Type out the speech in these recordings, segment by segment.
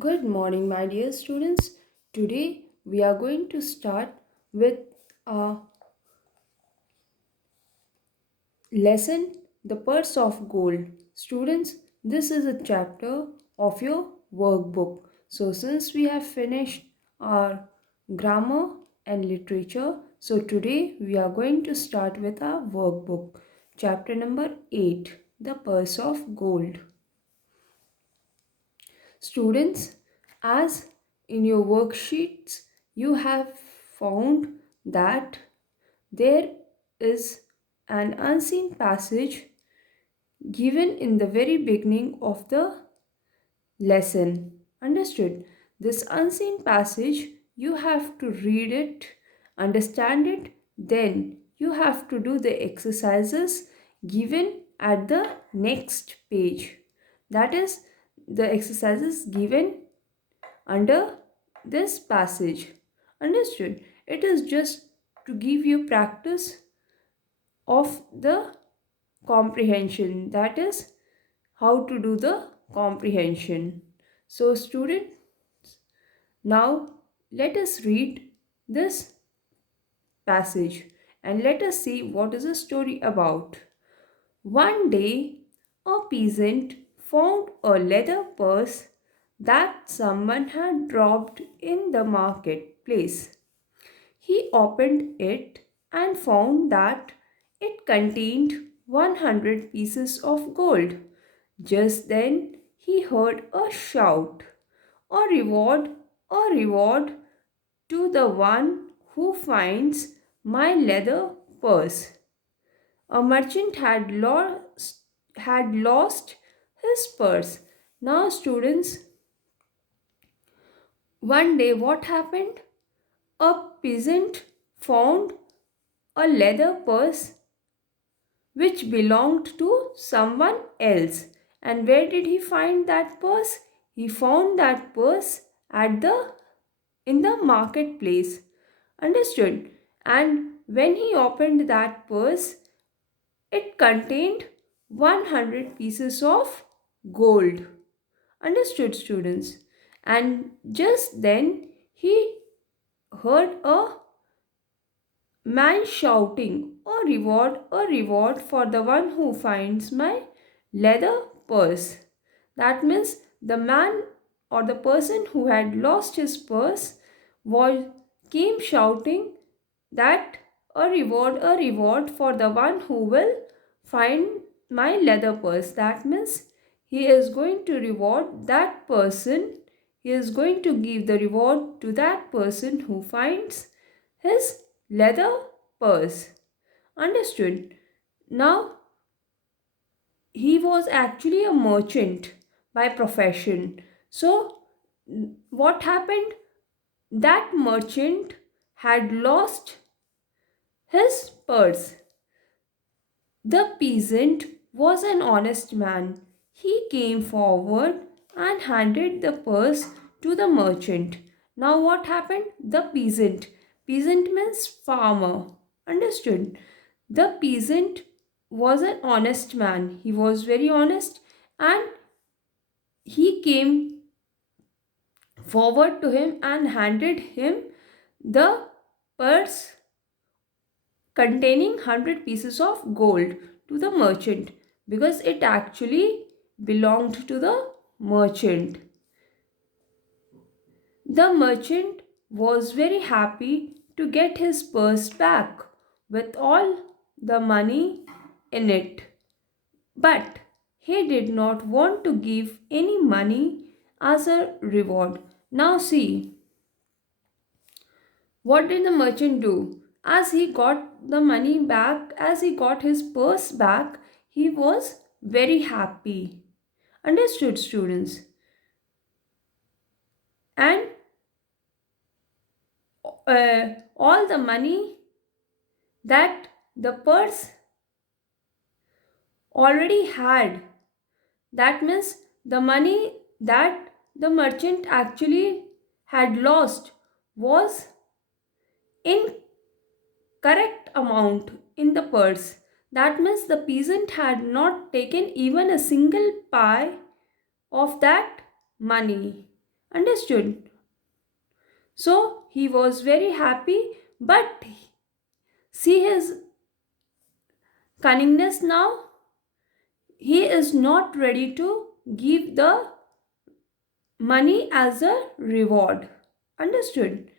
Good morning, my dear students. Today we are going to start with a lesson, The Purse of Gold. Students, this is a chapter of your workbook. So, since we have finished our grammar and literature, so today we are going to start with our workbook. Chapter number 8, The Purse of Gold. Students, as in your worksheets, you have found that there is an unseen passage given in the very beginning of the lesson. Understood? This unseen passage, you have to read it, understand it, then you have to do the exercises given at the next page. That is the exercises given under this passage. Understood? It is just to give you practice of the comprehension, that is how to do the comprehension. So student, now let us read this passage and let us see what is the story about. One day a peasant found a leather purse that someone had dropped in the marketplace. He opened it and found that it contained 100 pieces of gold. Just then he heard a shout, "A reward, a reward to the one who finds my leather purse." A merchant had lost his purse. Now students, one day what happened? A peasant found a leather purse which belonged to someone else. And where did he find that purse? He found that purse at the in the marketplace. Understood? And when he opened that purse, it contained 100 pieces of gold. Understood, students? And just then he heard a man shouting, a reward for the one who finds my leather purse." That means the man or the person who had lost his purse was came shouting that a reward for the one who will find my leather purse. That means he is going to reward that person. He is going to give the reward to that person who finds his leather purse. Understood? Now, he was actually a merchant by profession. So, what happened? That merchant had lost his purse. The peasant was an honest man. He came forward and handed the purse to the merchant. Now, what happened? The peasant. Peasant means farmer. Understood? The peasant was an honest man. He was very honest and he came forward to him and handed him the purse containing 100 pieces of gold to the merchant because it actually belonged to the merchant. The merchant was very happy to get his purse back with all the money in it. But he did not want to give any money as a reward. Now, see, what did the merchant do? As he got the money back, as he got his purse back, he was very happy. Understood, students? And all the money that the purse already had, that means the money that the merchant actually had lost was in correct amount in the purse. That means the peasant had not taken even a single pie of that money. Understood? So he was very happy, but see his cunningness now. He is not ready to give the money as a reward. Understood?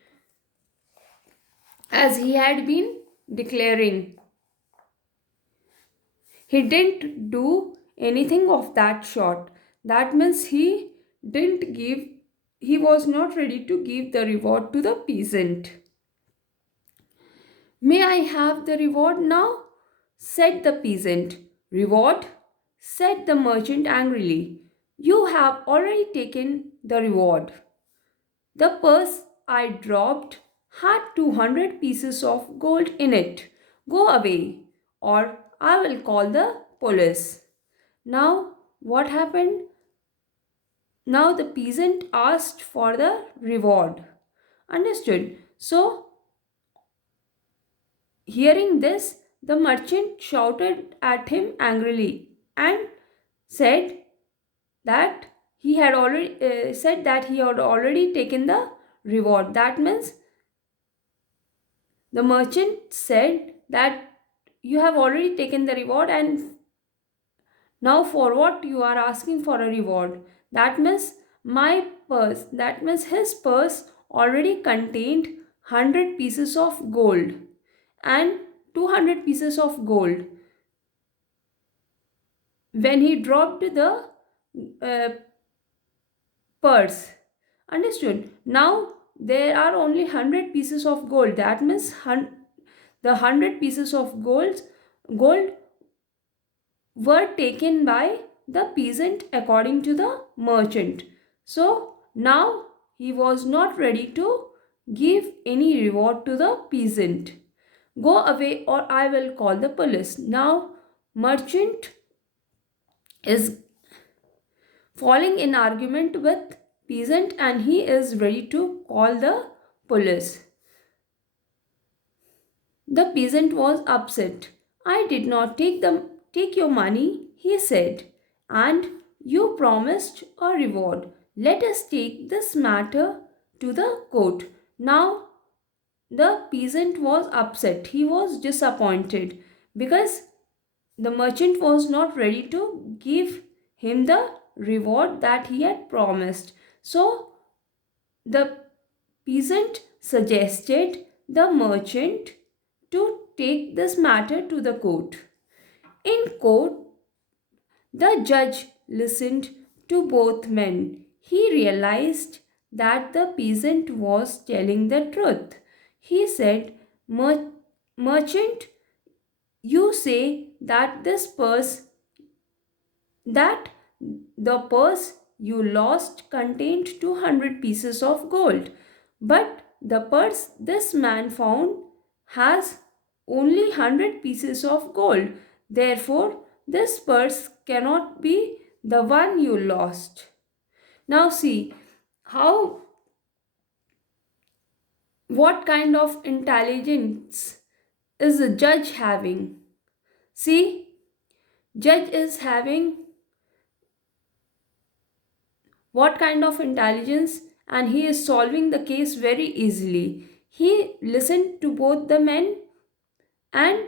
As he had been declaring, he didn't do anything of that sort. That means he was not ready to give the reward to the peasant. May I have the reward now? Said the peasant. Reward? Said the merchant angrily. You have already taken the reward. The purse I dropped had 200 pieces of gold in it. Go away, or I will call the police. Now, what happened? Now the peasant asked for the reward. Understood? So, hearing this, the merchant shouted at him angrily and said that he had already taken the reward. That means the merchant said that you have already taken the reward, and now for what you are asking for a reward? That means his purse already contained 100 pieces of gold and 200 pieces of gold. When he dropped the uh, purse, understood? Now there are only 100 pieces of gold. That means the 100 pieces of gold were taken by the peasant according to the merchant. So now he was not ready to give any reward to the peasant. Go away, or I will call the police. Now merchant is falling in argument with peasant, and he is ready to call the police. The peasant was upset. I did not take your money, he said, and you promised a reward. Let us take this matter to the court. Now the peasant was upset. He was disappointed because the merchant was not ready to give him the reward that he had promised. So the peasant suggested the merchant to take this matter to the court. In court, the judge listened to both men. He realized that the peasant was telling the truth. He said, Merchant, you say that that the purse you lost contained 200 pieces of gold, but the purse this man found has only 100 pieces of gold. Therefore, this purse cannot be the one you lost. Now, see how what kind of intelligence is the judge having? See, judge is having what kind of intelligence, and he is solving the case very easily. He listened to both the men, and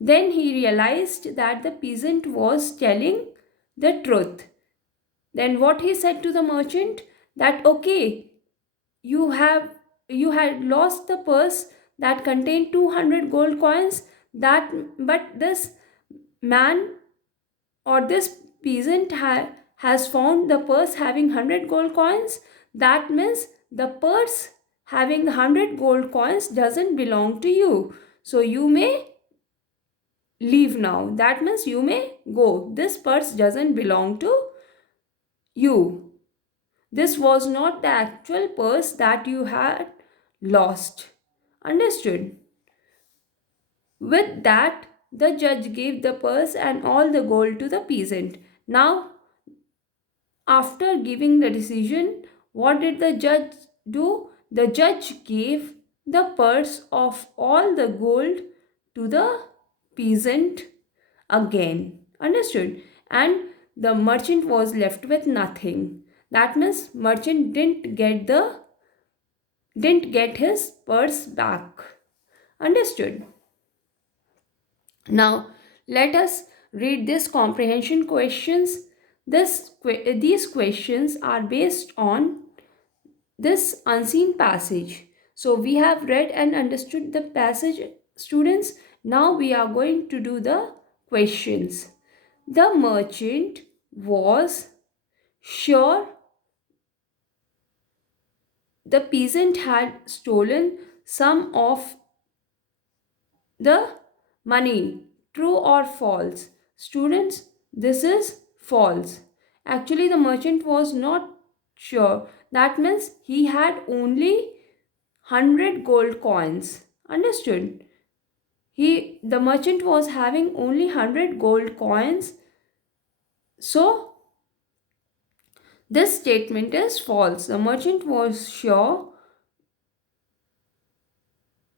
then he realized that the peasant was telling the truth. Then what he said to the merchant, that okay, you had lost the purse that contained 200 gold coins, that but this man or this peasant has found the purse having 100 gold coins. That means the purse having 100 gold coins doesn't belong to you, so you may leave now. That means you may go. This purse doesn't belong to you. This was not the actual purse that you had lost. Understood? With that, the judge gave the purse and all the gold to the peasant. Now, after giving the decision, what did the judge do? The judge gave the purse of all the gold to the peasant again. Understood? And the merchant was left with nothing. That means merchant didn't get his purse back. Understood? Now let us read this comprehension questions. These questions are based on this unseen passage. So we have read and understood the passage, students. Now we are going to do the questions. The merchant was sure the peasant had stolen some of the money. True or false? Students, this is false. Actually, the merchant was not sure. That means he had only 100 gold coins. Understood? The merchant was having only 100 gold coins. So this statement is false. The merchant was sure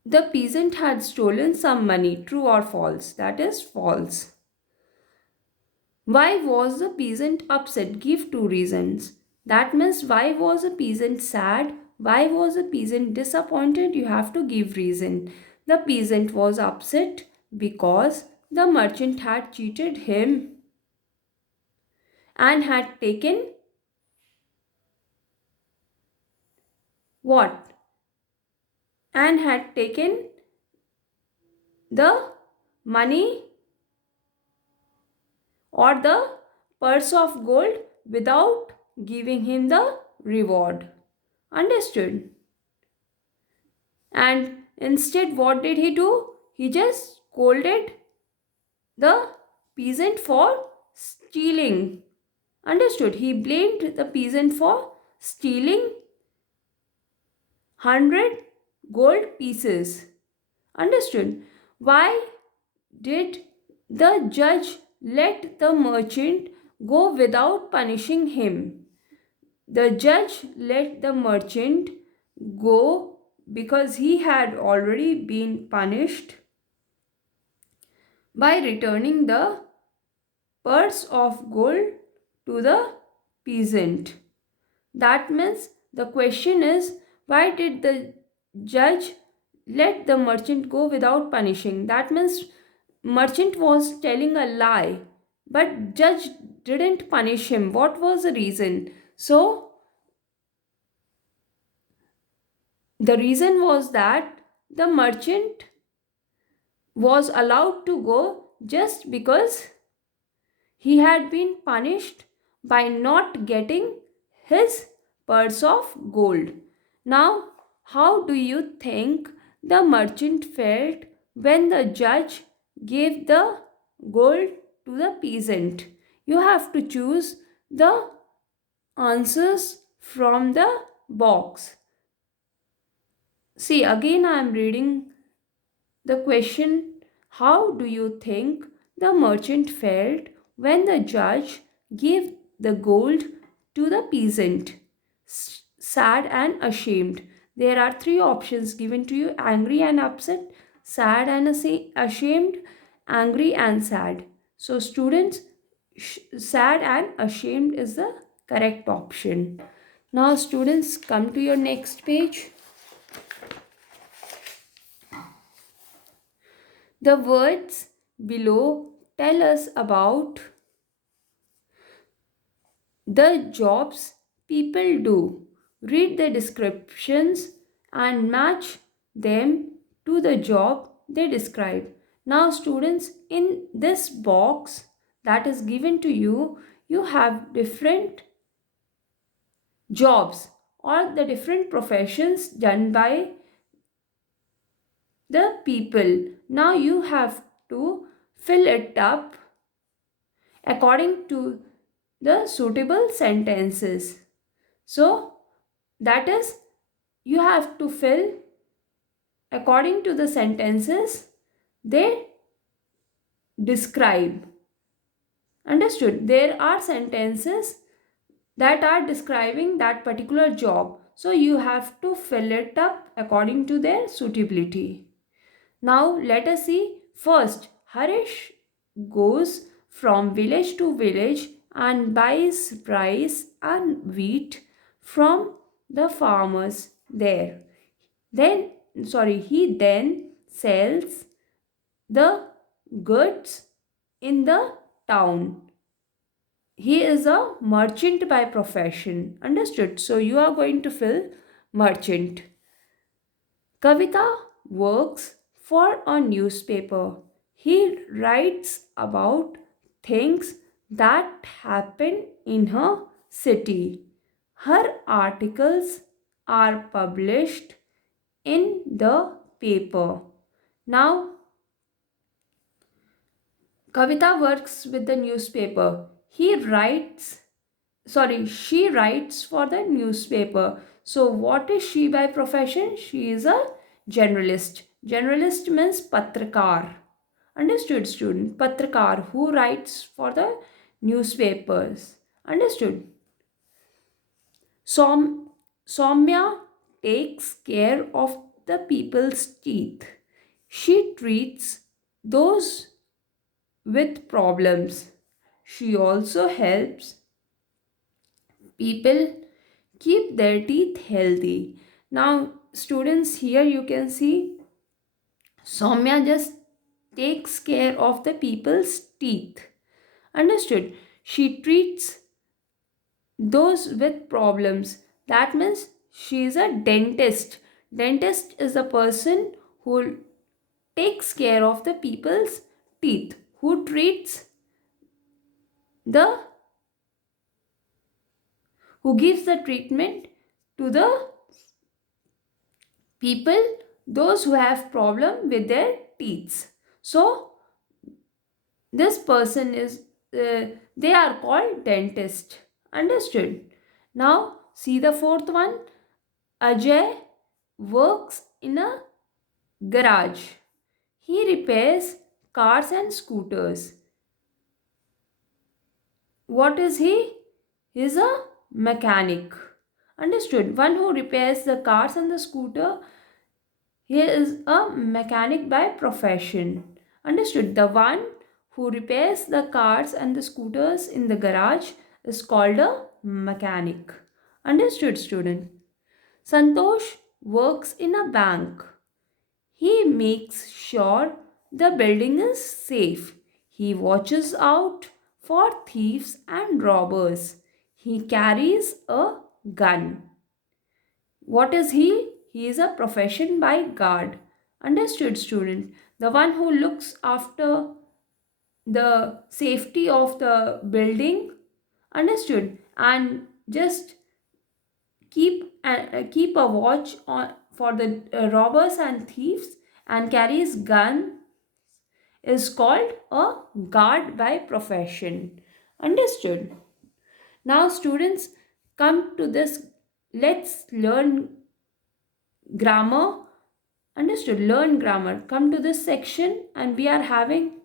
the peasant had stolen some money. True or false? That is false. Why was the peasant upset? Give two reasons. That means why was the peasant sad? Why was the peasant disappointed? You have to give reason. The peasant was upset because the merchant had cheated him and had taken what? And had taken the money or the purse of gold without giving him the reward. Understood? And instead, what did he do? He just scolded the peasant for stealing. Understood? He blamed the peasant for stealing 100 gold pieces. Understood? Why did the judge let the merchant go without punishing him? The judge let the merchant go because he had already been punished by returning the purse of gold to the peasant. That means the question is, why did the judge let the merchant go without punishing? That means merchant was telling a lie, but judge didn't punish him. What was the reason? So the reason was that the merchant was allowed to go just because he had been punished by not getting his purse of gold. Now, how do you think the merchant felt when the judge gave the gold to the peasant? You have to choose the answers from the box. See, again, I am reading the question. How do you think the merchant felt when the judge gave the gold to the peasant? Sad and ashamed. There are three options given to you: angry and upset, sad and ashamed, angry and sad. So, students, sad and ashamed is the correct option. Now, students, come to your next page. The words below tell us about the jobs people do. Read the descriptions and match them to the job they describe. Now, students, in this box that is given to you, you have different jobs or the different professions done by the people. Now, you have to fill it up according to the suitable sentences. So, that is, you have to fill according to the sentences they describe. Understood? There are sentences that are describing that particular job. So, you have to fill it up according to their suitability. Now, let us see. First, Harish goes from village to village and buys rice and wheat from the farmers there. He then sells the goods in the town. He is a merchant by profession. Understood? So you are going to fill merchant. Kavita works for a newspaper. He writes about things that happen in her city. Her articles are published in the paper. Now, Kavita works with the newspaper. She writes for the newspaper. So what is she by profession? She is a generalist. Generalist means patrakar. Understood, student? Patrakar, who writes for the newspapers. Understood? Som- Soumya takes care of the people's teeth. She treats those with problems. She also helps people keep their teeth healthy. Now, students, here you can see Soumya just takes care of the people's teeth. Understood? She treats those with problems. That means she is a dentist. Dentist is a person who takes care of the people's teeth, who treats the who gives the treatment to the people, those who have problem with their teeth. So this person is they are called dentist. Understood? Now see the fourth one. Ajay works in a garage. He repairs cars and scooters. What is he? He is a mechanic. Understood? One who repairs the cars and the scooter. He is a mechanic by profession. Understood? The one who repairs the cars and the scooters in the garage is called a mechanic. Understood, student? Santosh works in a bank. He makes sure the building is safe. He watches out for thieves and robbers. He carries a gun. What is he? He is a profession by guard. Understood, student? The one who looks after the safety of the building. Understood? And just keep a watch on for the robbers and thieves and carries gun is called a guard by profession. Understood? Now, students, come to this. Let's learn grammar. Understood? Learn grammar. Come to this section and we are having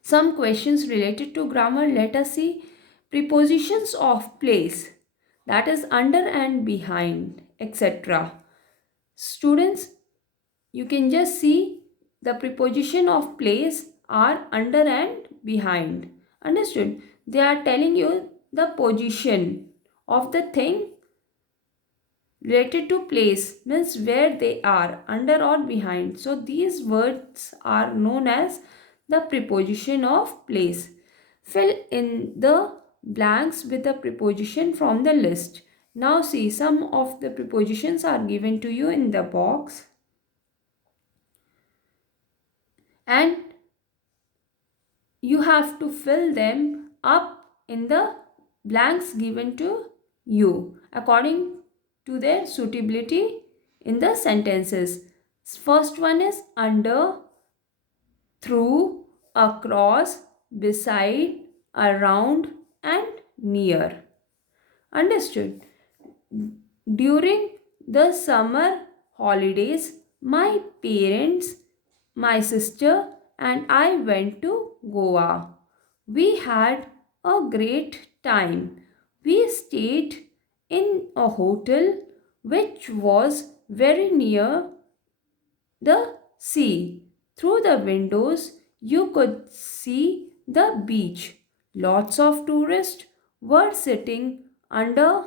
some questions related to grammar. Let us see. Prepositions of place, that is under and behind, etc. Students, you can just see the preposition of place are under and behind. Understood? They are telling you the position of the thing. Related to place means where they are, under or behind. So these words are known as the preposition of place. Fill in the blanks with the preposition from the list. Now see, some of the prepositions are given to you in the box. And you have to fill them up in the blanks given to you according to their suitability in the sentences. First one is under, through, across, beside, around, and near. Understood? During the summer holidays, my parents, my sister, and I went to Goa. We had a great time. We stayed in a hotel which was very near the sea. Through the windows, you could see the beach. Lots of tourists were sitting under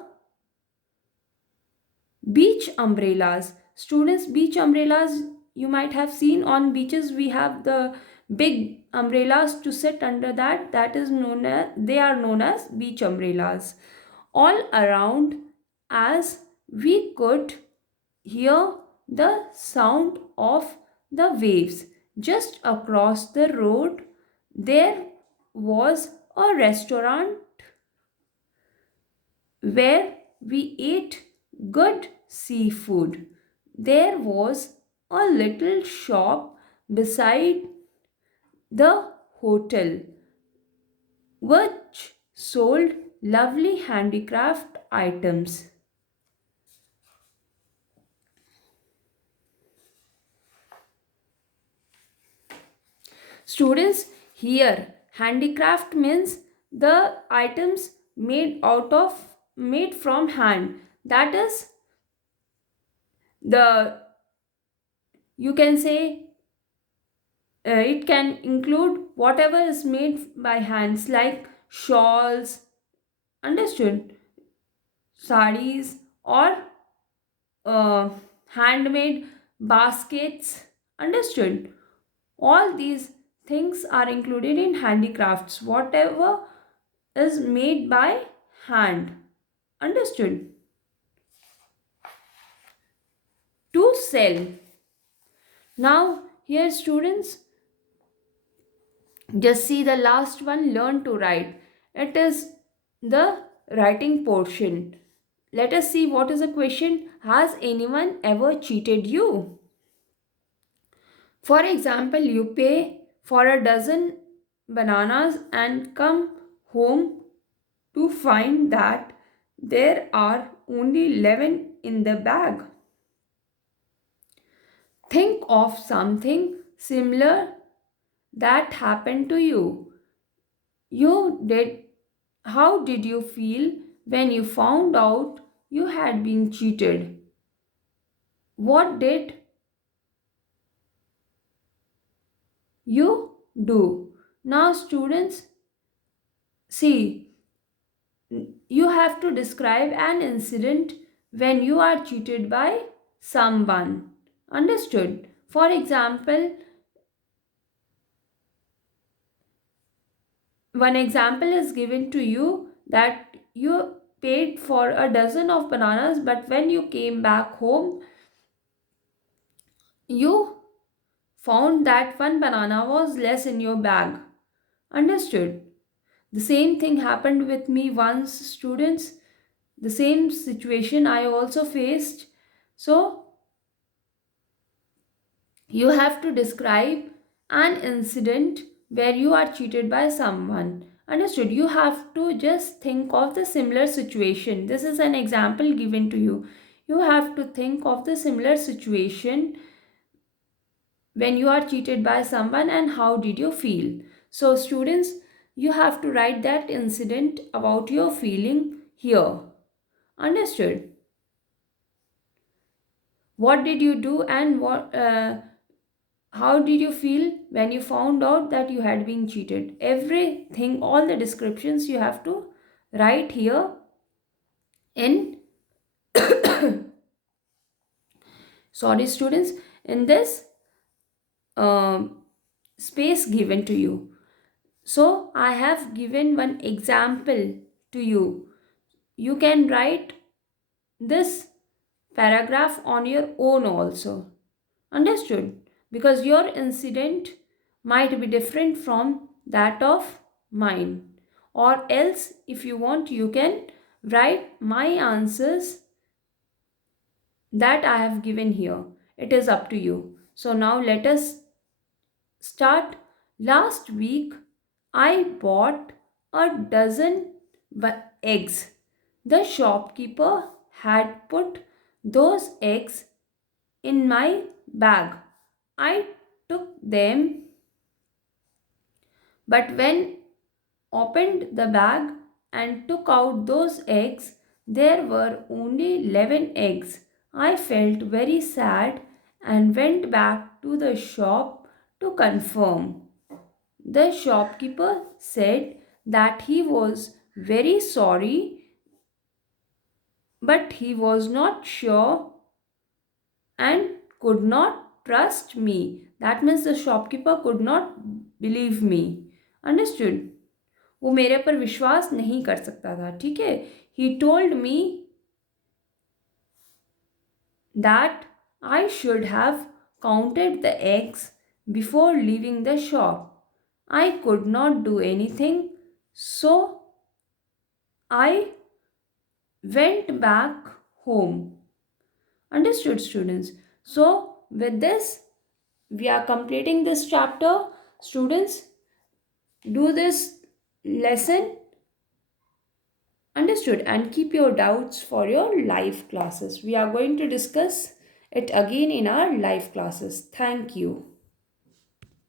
beach umbrellas. Students, beach umbrellas you might have seen on beaches. We have the big umbrellas to sit under that. That is known as, they are known as beach umbrellas. All around, as we could hear the sound of the waves. Just across the road, there was a restaurant where we ate good seafood. There was a little shop beside the hotel which sold lovely handicraft items. Students, here handicraft means the items made from hand. That is the, you can say, it can include whatever is made by hands like shawls, understood, saris, or uh, handmade baskets, understood. All these things are included in handicrafts, whatever is made by hand, understood, to sell. Now here students, just see the last one, learn to write. It is the writing portion. Let us see what is the question. Has anyone ever cheated you? For example, you pay for a dozen bananas and come home to find that there are only 11 in the bag. Think of something similar that happened to you. You did How did you feel when you found out you had been cheated? What did you do? Now students, see, you have to describe an incident when you are cheated by someone. Understood? For example, one example is given to you that you paid for a dozen of bananas, but when you came back home, you found that one banana was less in your bag. Understood? The same thing happened with me once, students. The same situation I also faced. So, you have to describe an incident where you are cheated by someone. Understood? You have to just think of the similar situation. This is an example given to you. You have to think of the similar situation when you are cheated by someone and how did you feel. So, students, you have to write that incident about your feeling here. Understood? What did you do and how did you feel when you found out that you had been cheated? Everything, all the descriptions you have to write here in, sorry students, in this space given to you. So I have given one example to you. You can write this paragraph on your own also. Understood? Because your incident might be different from that of mine. Or else, if you want, you can write my answers that I have given here. It is up to you. So now let us start. Last week, I bought a dozen eggs. The shopkeeper had put those eggs in my bag. I took them, but when opened the bag and took out those eggs, there were only 11 eggs. I felt very sad and went back to the shop to confirm. The shopkeeper said that he was very sorry, but he was not sure and could not trust me. That means the shopkeeper could not believe me. Understood? वो मेरे पर विश्वास नहीं कर सकता था. ठीक है. He told me that I should have counted the eggs before leaving the shop. I could not do anything, so I went back home. Understood, students? So, with this, we are completing this chapter. Students, do this lesson. Understood? And keep your doubts for your live classes. We are going to discuss it again in our live classes. Thank you.